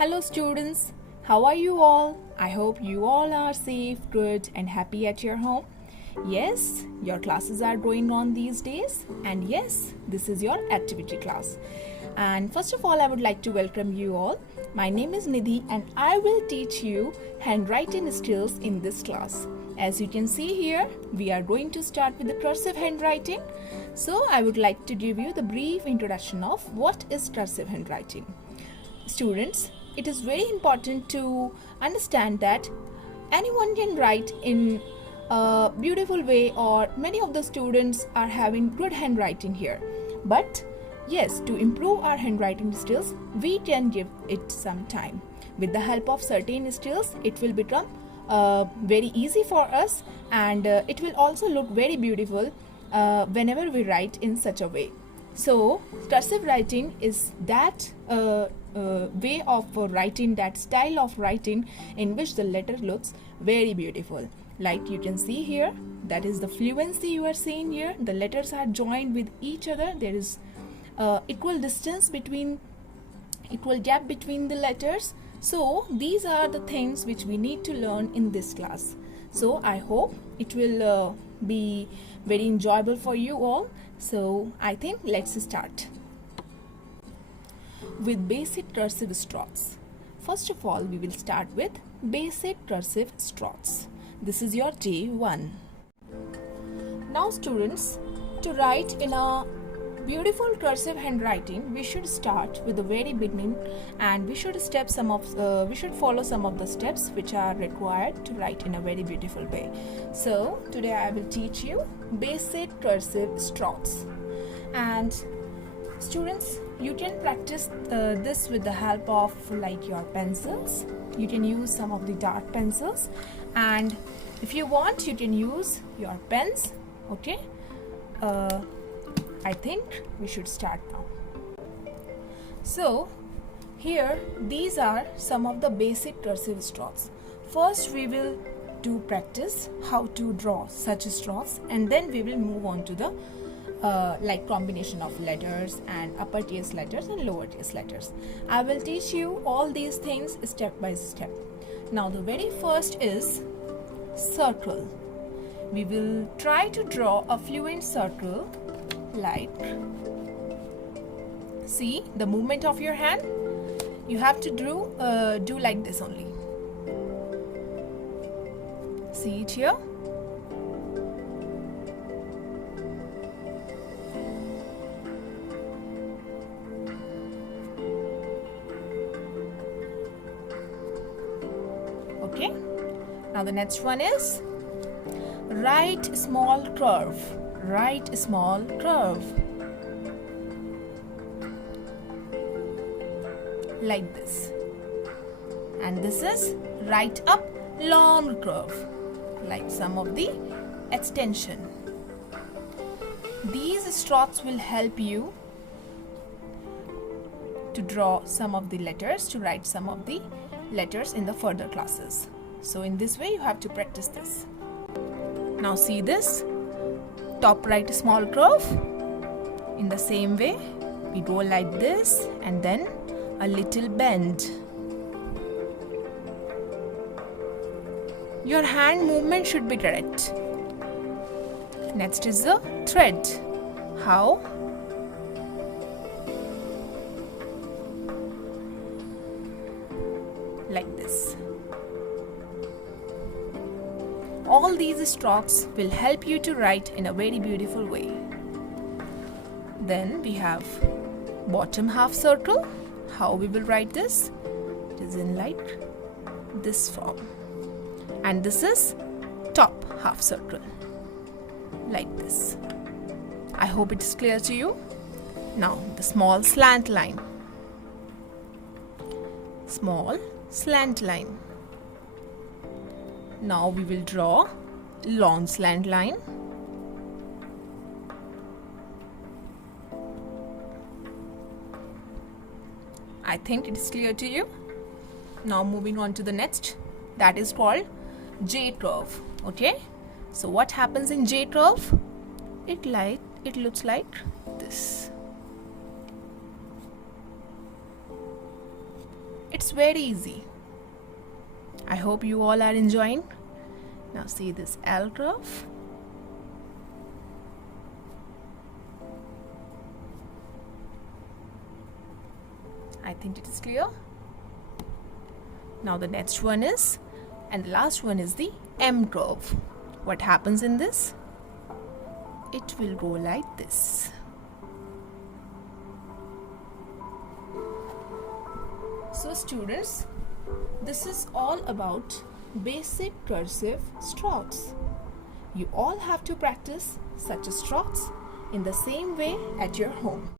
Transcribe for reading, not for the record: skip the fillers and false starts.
Hello students, how are you all? I hope you all are safe, good and happy at your home. Yes, your classes are going on these days and yes, this is your activity class. And first of all, I would like to welcome you all. My name is Nidhi and I will teach you handwriting skills in this class. As you can see here, we are going to start with the cursive handwriting. So I would like to give you the brief introduction of what is cursive handwriting. Students, it is very important to understand that anyone can write in a beautiful way, or many of the students are having good handwriting here. But yes, to improve our handwriting skills, we can give it some time. With the help of certain skills, it will become very easy for us, and it will also look very beautiful whenever we write in such a way. So cursive writing is that way of writing, that style of writing in which the letter looks very beautiful. Like you can see here, that is the fluency you are seeing here. The letters are joined with each other. There is equal gap between the letters. So these are the things which we need to learn in this class. So I hope it will be very enjoyable for you all. So I think let's start with basic cursive strokes. First of all, we will start with basic cursive strokes. This is your day 1. Now students, to write in a beautiful cursive handwriting, we should start with the very beginning, and we should follow some of the steps which are required to write in a very beautiful way. So today I will teach you basic cursive strokes. And students, you can practice this with the help of like your pencils. You can use some of the dark pencils, and if you want, you can use your pens. Okay. I think we should start now. So here, these are some of the basic cursive strokes. First, we will do practice how to draw such strokes, and then we will move on to the like combination of letters and uppercase letters and lowercase letters. I will teach you all these things step by step. Now the very first is circle. We will try to draw a fluent circle. Like, see the movement of your hand. You have to do like this only. See it here. Okay. Now the next one is write small curve. Write a small curve like this, and this is write up long curve, like some of the extension. These strokes will help you to draw some of the letters, to write some of the letters in the further classes. So in this way you have to practice this. Now see this. Top right small curve. In the same way, we go like this and then a little bend. Your hand movement should be correct. Next is the thread. How? Like this. All these strokes will help you to write in a very beautiful way. Then we have bottom half circle. How we will write this? It is in like this form. And this is top half circle. Like this. I hope it is clear to you. Now the small slant line. Small slant line. Now we will draw long slant line. I think it is clear to you. Now moving on to the next, that is called J curve. Okay, so what happens in J curve? It looks like this. It's very easy. I hope you all are enjoying. Now see this L curve. I think it is clear. Now the next one is, and the last one is the M curve. What happens in this? It will go like this. So students, this is all about basic cursive strokes. You all have to practice such strokes in the same way at your home.